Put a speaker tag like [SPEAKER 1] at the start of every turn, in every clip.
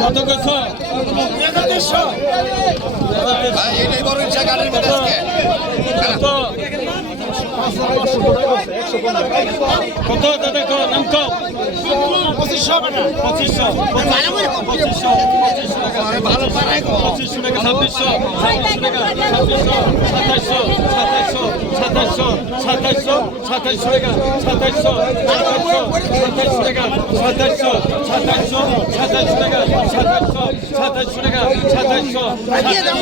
[SPEAKER 1] কত করছ
[SPEAKER 2] এটাই বড় ইচ্ছা গাড়ির মধ্যে
[SPEAKER 1] কত দাদা নাম কো পঁচিশশো পঁচিশশো পঁচিশশো পঁচিশশো টাকা ছাব্বিশশো ছাব্বিশশো সাতাইশশো সাতাইশশো সাতাইশশো সাতাইশশো টাকা সাতাইশশো সাতাইশশো টাকা সাতাইশশো সাতাইশশো সাতাইশশো টাকা সাতাইশশো সাতাইশশো টাকা সাতাইশশো সাতাইশশো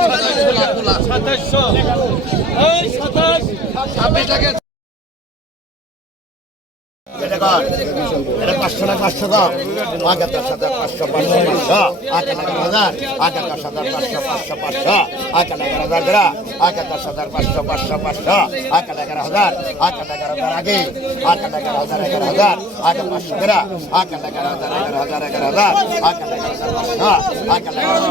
[SPEAKER 1] সাতাইশশো টাকা সাতাইশশো
[SPEAKER 2] ছাব্বিশ টাকা
[SPEAKER 3] পাঁচশো না আগে দশ হাজার পাঁচশো পাঁচশো পাঁচশো আগে এগারো হাজার আগে দশ হাজার পাঁচশো পাঁচশো পাঁচশো আগে এগারো হাজার আগে দশ হাজার পাঁচশো পাঁচশো পাঁচশো আগে এগারো হাজার আগে এগারো হাজার আগে আগে এগারো হাজার এগারো হাজার আগে পাঁচশো গ্রা আগে এগারো হাজার এগারো হাজার এগারো হাজার আগে এগারো হাজার পাঁচশো আগে এগারো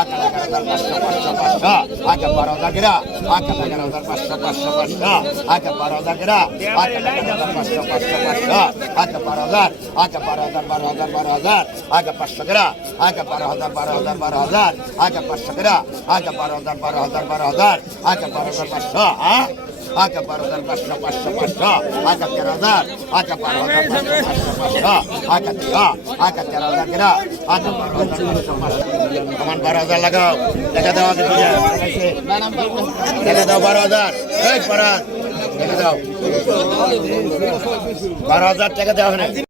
[SPEAKER 3] আগে এগারো হাজার পাঁচশো পাঁচশো পাঁচশো আগে বারো হাজার গ্রা আগে এগারো হাজার পাঁচশো পাঁচশো পাঁচশো আগে বারো হাজার গ্রা আগে এগারো হাজার পাঁচশো পাঁচশো পাঁচশো আগে বারো হাজার আগে বারো হাজার বারো হাজার বারো হাজার আগে পাঁচশো গ্রা আগে বারো হাজার বারো হাজার বারো হাজার আগে পাঁচশো গ্রা আগে বারো হাজার বারো হাজার বারো হাজার আগে বারো হাজার পাঁচশো হ্যাঁ আগে বারো হাজার পাঁচশো পাঁচশো পাঁচশো আগে তেরো হাজার আগে বারো হাজার পাঁচশো পাঁচশো আগে তেরো আগে তেরো হাজার গ্রা আগে বারো হাজার পাঁচশো পাঁচশো। আমার বারো হাজার লাগাও, দেখা দাও আগে বুঝে দেখা দাও বারো হাজার। এই পরাজ দেখা দাও। বারো হাজার টাকা দেওয়া হয়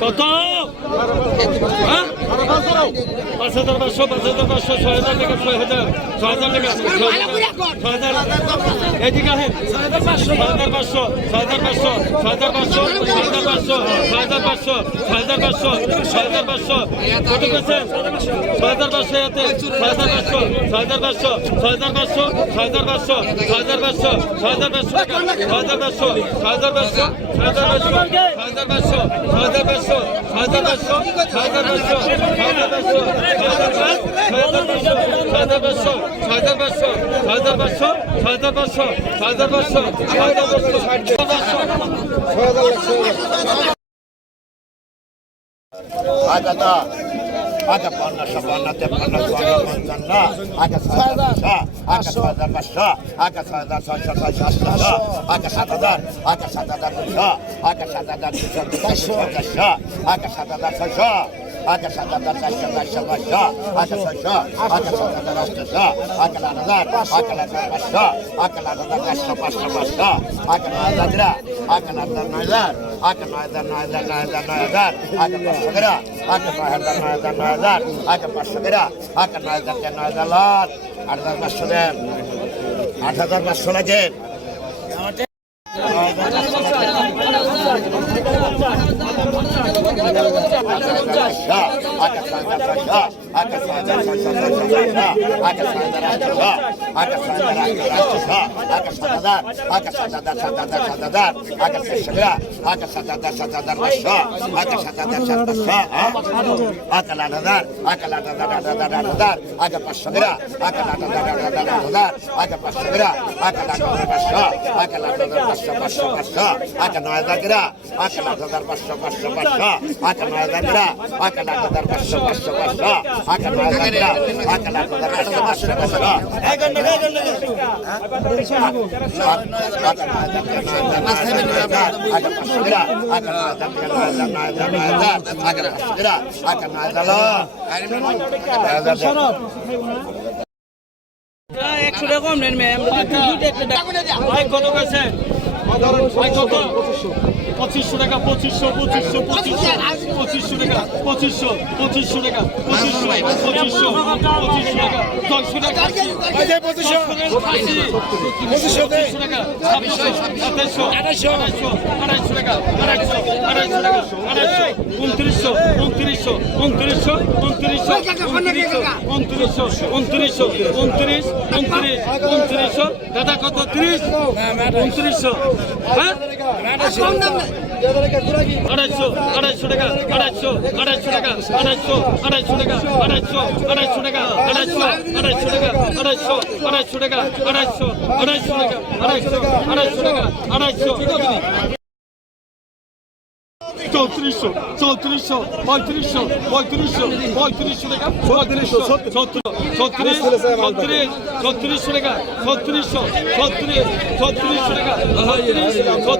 [SPEAKER 1] কত হ্যাঁ? পাঁচ হাজার পাঁচশো পাঁচ হাজার পাঁচশো ছয় হাজার টাকা ছয় হাজার ছয় হাজার টাকা ছয় হাজার এদিকে আহেন ছয় হাজার পাঁচশো ছয় হাজার পাঁচশো ছয় হাজার পাঁচশো ছয় হাজার পাঁচশো ছয় হাজার পাঁচশো ছয় হাজার পাঁচশো ছয় হাজার পাঁচশো ছয় হাজার পাঁচশো কত পেয়েছেন ছয় হাজার পাঁচশো এতে ছয় হাজার পাঁচশো ছয় হাজার পাঁচশো ছয় হাজার পাঁচশো ছয় হাজার পাঁচশো ছয় হাজার পাঁচশো ছয় হাজার পাঁচশো ছয় হাজার পাঁচশো ছয় হাজার পাঁচশো ছয় হাজার পাঁচশো ছয় হাজার পাঁচশো ছয় হাজার পাঁচশো ছয় হাজার পাঁচশো ছয় হাজার পাঁচশো ছয় হাজার পাঁচশো ছয় হাজার পাঁচশো ছয় হাজার পাঁচশো ছয় হাজার পাঁচশো ছয় হাজার পাঁচশো ছয় হাজার পাঁচশো ছয় হাজার পাঁচশো ছয় হাজার পাঁচশো ছয় হাজার পাঁচশো
[SPEAKER 3] আচ্ছা, ছাপান্ন ছাপান্ন তেপান্ন চুয়ান্ন পঞ্চান্ন আকাশ আচ্ছা, আকাশ হাজার পাঁচশো আচ্ছা, আকাশ হাজার ছয়শো ছয়শো আটশো আকাশ সাত হাজার আকাশ সাত হাজার দুশো আকাশ সাত হাজার দুশো আকাশ সাত হাজার ছয়শো পাঁচশো গ্রা আগে নয় হাজার নয় হাজার নয় হাজার আগে পাঁচশো গ্রা আগে নয় হাজার নয় হাজার লাখ আট হাজার পাঁচশো দেন আট হাজার পাঁচশো লাগে আচ্ছা নয় হাজার আচ্ছা আট হাজার পাঁচশো পাঁচশো পাঁচশো আট নয় হাজার গ্রা আচ্ছা আট হাজার
[SPEAKER 4] একশো টাকা কম নেন, ম্যাম।
[SPEAKER 1] কত কত পঁচিশশো টাকা পঁচিশশো পঁচিশশো পঁচিশশো পঁচিশশো টাকা পঁচিশশো পঁচিশশো টাকা পঁচিশশো পঁচিশশো পঁচিশশো টাকা দশশো টাকা পঁচিশশো। পঁচিশশো টাকা ছাব্বিশশো সাতাইশশো আড়াইশো আড়াইশো টাকা আড়াইশো আড়াইশো টাকা আড়াইশো উনত্রিশশো উনত্রিশশো উনত্রিশশো উনত্রিশশো উনত্রিশশো উনত্রিশশো উনত্রিশ উনত্রিশ উনত্রিশশো দাদা কত ত্রিশ উনত্রিশশো হ্যাঁ
[SPEAKER 5] আড়াইশো আড়াইশো টাকা আড়াইশো আড়াইশো টাকা আড়াইশো আড়াইশো টাকা আড়াইশো আড়াইশো টাকা আড়াইশো আড়াইশো টাকা আড়াইশো আড়াইশো টাকা আড়াইশো আড়াইশো টাকা আড়াইশো আড়াইশো টাকা আড়াইশো চৌত্রিশশো চৌত্রিশশো পঁয়ত্রিশশো পঁয়ত্রিশশো পঁয়ত্রিশশো টাকা পঁয়ত্রিশশো ছত্রিশ ছত্রিশ ছত্রিশ ছত্রিশশো টাকা ছত্রিশশো ছত্রিশ ছত্রিশশো টাকা ছত্রিশ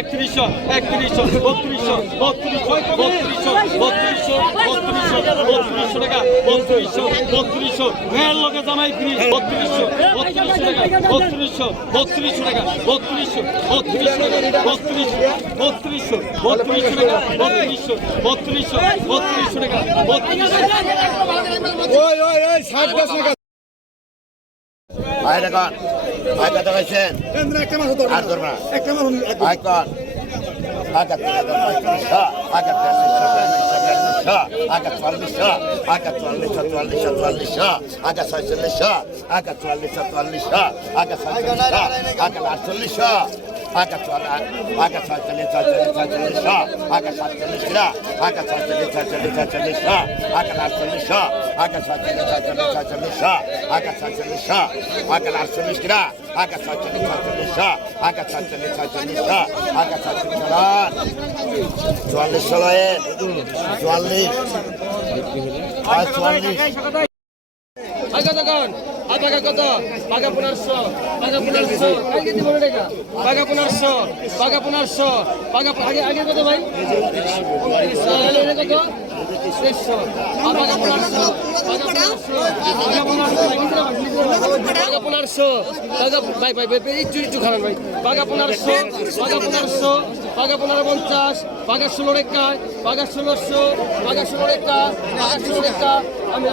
[SPEAKER 5] একত্রিশশো একত্রিশশো বত্রিশশো বত্রিশশো বত্রিশশো বত্রিশশো বত্রিশশো বত্রিশশো টাকা বত্রিশশো বত্রিশশো। মেয়ের লোকে জামাই ফ্রি বত্রিশশো বত্রিশশো টাকা বত্রিশশো বত্রিশশো টাকা বত্রিশশো বত্রিশশো টাকা বত্রিশশো বত্রিশশো বত্রিশশো টাকা বত্রিশশো বত্রিশশো বত্রিশশো টাকা বত্রিশশো
[SPEAKER 3] আয় দেখুন আয় কত হয়েছেন আর ধরবা আয় কন আগাত আগাত আগাত চল্লিশ আগাত চল্লিশ চল্লিশ চল্লিশ আগাত ছয়চল্লিশ আগাত চল্লিশ চল্লিশ আগাত আগাত আটচল্লিশ আকা ছ আকা ছয়চল্লিশ ছয়চল্লিশ ছয়চল্লিশ ছ আকা সাতচল্লিশ রা আকা ছয়চল্লিশ ছয়চল্লিশ ছয়চল্লিশ ছ আকা আটচল্লিশ ছ আকা ছয়চল্লিশ ছয়চল্লিশ ছয়চল্লিশ ছ আকা ছয়চল্লিশ ছ আকা আটচল্লিশ রা আকা ছয়চল্লিশ ছয়চল্লিশ ছ আকা ছয়চল্লিশ ছয়চল্লিশ ছ আকা ছয়চল্লিশ চুয়াল্লিশ
[SPEAKER 1] চুয়াল্লিশ চুয়াল্লিশ আপাকা কত পাকা পনেরোশো পাকা পনেরোশো পাকা পনেরোশো পাকা পনেরোশো পাকা আগে আগে কত ভাই কত তেইশশো পাকা পনেরোশো পাকা পনেরোশো পাকা পাকা পাকা ভাই ভাই একটু একটু খাবেন ভাই পাকা পনেরোশো পাকা পনেরোশো পাকা পনেরো পঞ্চাশ পাকা ষোলো রেখা পাকা ষোলোশো পাকা ষোলো রেখা পাকা ষোলো রেখা আমি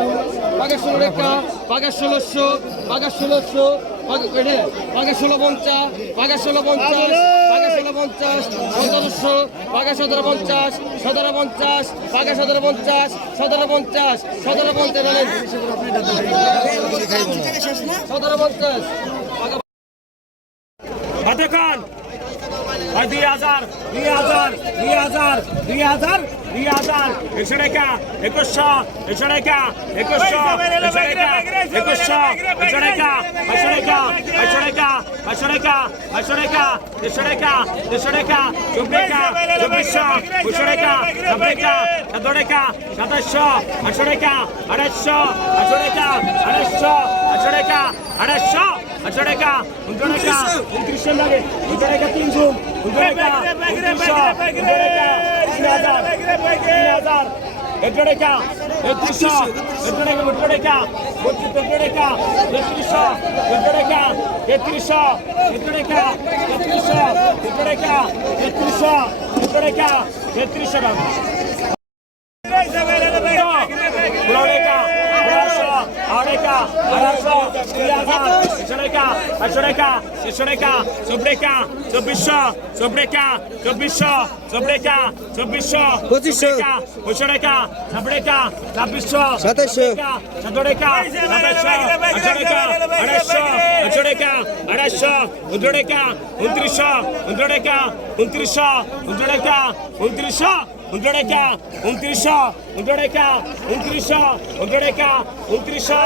[SPEAKER 1] পাকা ষোলো রেখা পাকা ষোলোশো পাকা ষোলোশো পাকা ষোলো পঞ্চাশ পাকা ষোলো পঞ্চাশ পাকা ষোলো পঞ্চাশ সতেরোশো পাকা সতেরো পঞ্চাশ সতেরো পঞ্চাশ পাকা সতেরো পঞ্চাশ সতেরো পঞ্চাশ সতেরো পঞ্চাশ। সতেরো পঞ্চাশ।
[SPEAKER 5] আর দুই হাজার দুই হাজার দুই হাজার দুই হাজার। দুই হাজার একশো টাকা একুশশো একশো টাকা একুশশো একশো টাকা একুশশো একশো টাকা একশো টাকা একশো টাকা একশো টাকা একশো টাকা দেড়শো টাকা দেড়শো টাকা চব্বিশ টাকা চব্বিশশো দুশো টাকা নব্বই টাকা সাত টাকা সাতাশশো আটশো টাকা আড়াইশো আটশো টাকা আড়াইশো আটশো টাকা আড়াইশো అజడేకా ఉంజడేకా ఇంక్రిషన్ లాగే ఉంజడేకా తింజు ఉంజడేకా ఎడ్డడేకా ఎత్రిష ఎడ్డడేకా ముట్టడేకా ముట్టి ఎడ్డడేకా ఎత్రిష ఎడ్డడేకా ఎత్రిష ఎడ్డడేకా ఎత్రిష ఎడ్డడేకా ఎత్రిష ఎడ్డడేకా ఎత్రిష రాదు Sobre cá, sobre cá, sobre chá, sobre cá, sobre chá, sobre cá, sobre chá, sobre cá, sobre cá, sobre cá, sobre chá, sobre cá, sobre cá, sobre cá, আড়াইশো আটশো টাকা আড়াইশো উনত্রিশ টাকা উনত্রিশশো উনত্রিশ টাকা উনত্রিশশো উনত্রিশ টাকা উনত্রিশশো উনটাকা উনত্রিশশো উনটাকা উনত্রিশশো উনটাকা উনত্রিশশো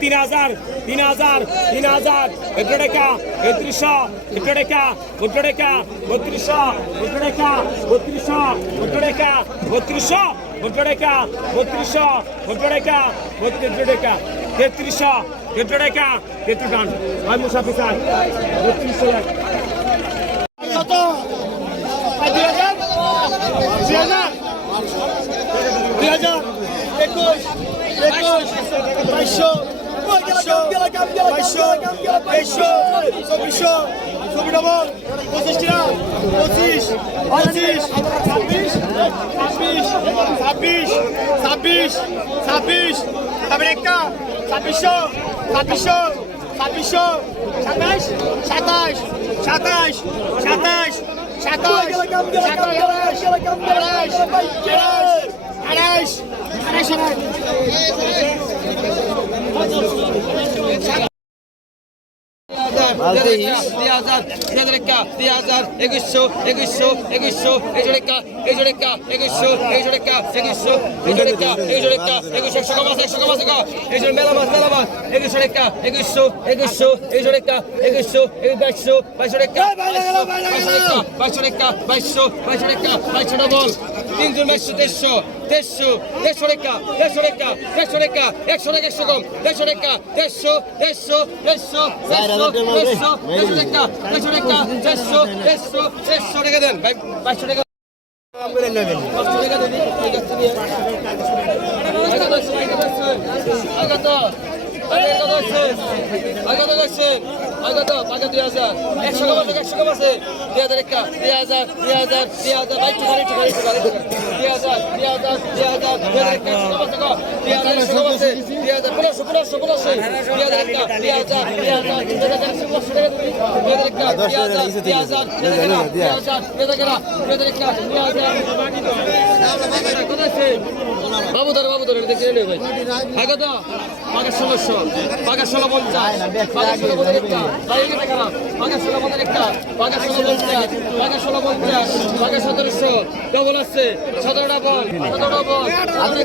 [SPEAKER 5] তিন হাজার তিন হাজার তিন হাজার এগারোটাকা একত্রিশশো এগারোটাকা উনটাকা বত্রিশশো উনটাকা বত্রিশশো উনটাকা বত্রিশশো উনটাকা বত্রিশশো উনটাকা বত্রিশটাকা তেত্রিশশো তেত্রিশটাকা তেত্রিশ আমি মুসাফিসার বত্রিশশো
[SPEAKER 3] হাজার একুশ একুশ
[SPEAKER 5] বাইশশো বাইশশো বাইশশো তেইশশো চব্বিশশো চব্বিশ ডবল পঁচিশ টিরা পঁচিশ পঁচিশ ছাব্বিশ ছাব্বিশ ছাব্বিশ ছাব্বিশ ছাব্বিশ তারপরে একটা ছাব্বিশশো ছাব্বিশশো ছাব্বিশশো সাতাশ সাতাশ সাতাশ সাতাশ সাতাশ সাতাশ আড়াইশ
[SPEAKER 1] একুশশো একুশশো একুশশো এই জোড়েকা এই জোড়েকা একুশশো এই জোড়েকা একুশশো এই জোড়েকা এই জোড়েকা একুশশো একশো কমাস একশো কমাস একা এই জোড়ে মেলা মাস মেলা মাস একুশশো রেখা একুশশো একুশশো এই জোড়েকা একুশশো বাইশশো বাইশশো রেখা বাইশশো রেখা বাইশশো রেখা বাইশশো বাইশশো রেখা বাইশশো ডবল তিনজন বাইশশো দেড়শো দেড়শো দেড়শো রেখা দেড়শো রেখা দেড়শো রেখা একশো রেখা একশো কম দেড়শো রেখা দেড়শো দেড়শো দেড়শো দেড়শো দেড়শো দেড়শো রেখা দেড়শো রেখা দেড়শো দেড়শো দেড়শো রেখা দেন বাইশশো রেখা। আগত আগত আগত আগত আগত দুই হাজার একশো কম আছে একশো কম আছে দুই হাজার একা দুই হাজার দুই হাজার দুই হাজার বাইশ টাকা বাইশ টাকা দুই হাজার দুই হাজার দুই হাজার দুই হাজার একা একশো কম আছে। দুই হাজার একশো কম আছে দুই হাজার পনেরোশো পনেরোশো পনেরোশো দুই হাজার একা দুই হাজার দুই হাজার দুই হাজার একশো পনেরোশো টাকা দুই হাজার একা দুই হাজার দুই হাজার দুই হাজার দুই হাজার দুই হাজার দুই হাজার একা দুই? বাবু ধরে বাবু ধরে দেখে নেবে ভাই আগে তো পাকা ষোলো পঞ্চাশ ষোলো একটা পাকা ষোলো পঞ্চাশ একটা পাকা ষোলো পঞ্চাশ পাকা ষোলো পঞ্চাশ পাকা সতেরোশো ডবল আছে সতেরো ডবল সতেরো ডবল হাজার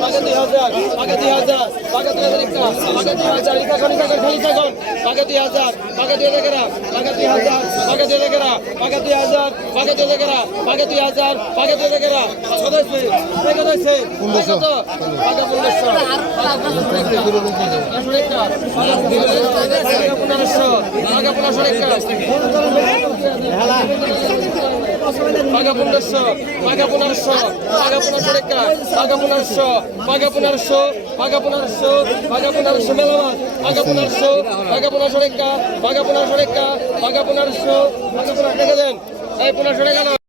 [SPEAKER 1] পাকা দুই হাজার পাকা দুই হাজার পাকা দুই হাজার একটা পাকা দুই হাজার কোন খালি ইকা পাকা দুই হাজার পাকা দুই গেরা পাকা দুই হাজার পাকা দুই গেরা পাকা দুই হাজার পাকা দুই গেরা পাকা দুই হাজার পাকা দুই গেরা কত পাকা পনেরোশো পাকা পনেরোশো পাকা পনেরোশো রেখা পাকা পনেরোশো পাকা পনেরোশো পাকা পনেরোশো পাকা পনেরোশো মেলামাস পাকা পনেরোশো পাকা পনেরোশো রেখা পাকা পনেরোশো রেখা পাকা পনেরোশো পাকা পনেরোশো টাকা দেন এই পনেরোশো টাকা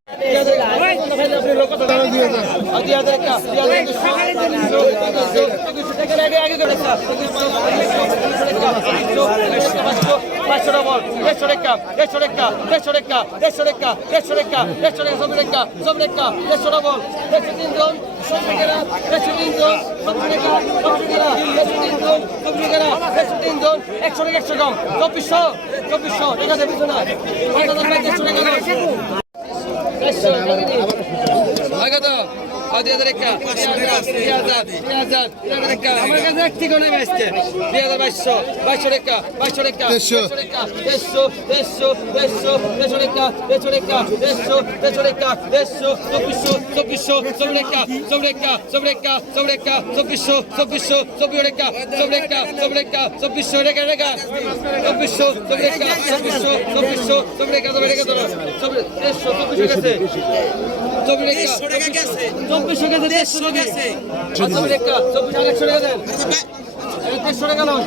[SPEAKER 1] পাঁচশো ডবল দেড়শো রেখা দেড়শো রেখা দেড়শো রেখা দেড়শো রেখা দেড়শো রেখা দেড়শো রেখা সব রেখা সব রেখা তিনজন সব রেখা দেড়শো তিনজন সব রেখা সব রেখা একশো রেখা একশো কম চব্বিশশো চব্বিশশো রেখা দেবিস না পাঁচ হাজার টাকা দেড়শো রেখা আগত দুই হাজার একা দুই হাজার দুই হাজার দুই হাজার দুই হাজার একা আমার কাছে এক থেকে নেই আসছে দুই হাজার বাইশশো বাইশশো রেখা বাইশশো রেখা দেড়শো দেড়শো দেড়শো দেড়শো দেড়শো রেখা দেড়শো রেখা দেড়শো দেড়শো রেখা দেড়শো চব্বিশশো চব্বিশশো সব রেখা সব রেখা সব রেখা সব রেখা চব্বিশশো চব্বিশশো চব্বিশ রেখা সব রেখা সব রেখা চব্বিশশো রেখা রেখা চব্বিশশো সব রেখা চব্বিশশো চব্বিশশো সব রেখা সব রেখা সব দেড়শো চব্বিশশো গেছে চব্বিশশো গেছে দেড়শো গেছে চব্বিশশো একশো টাকা দেন। একশো টাকা নয়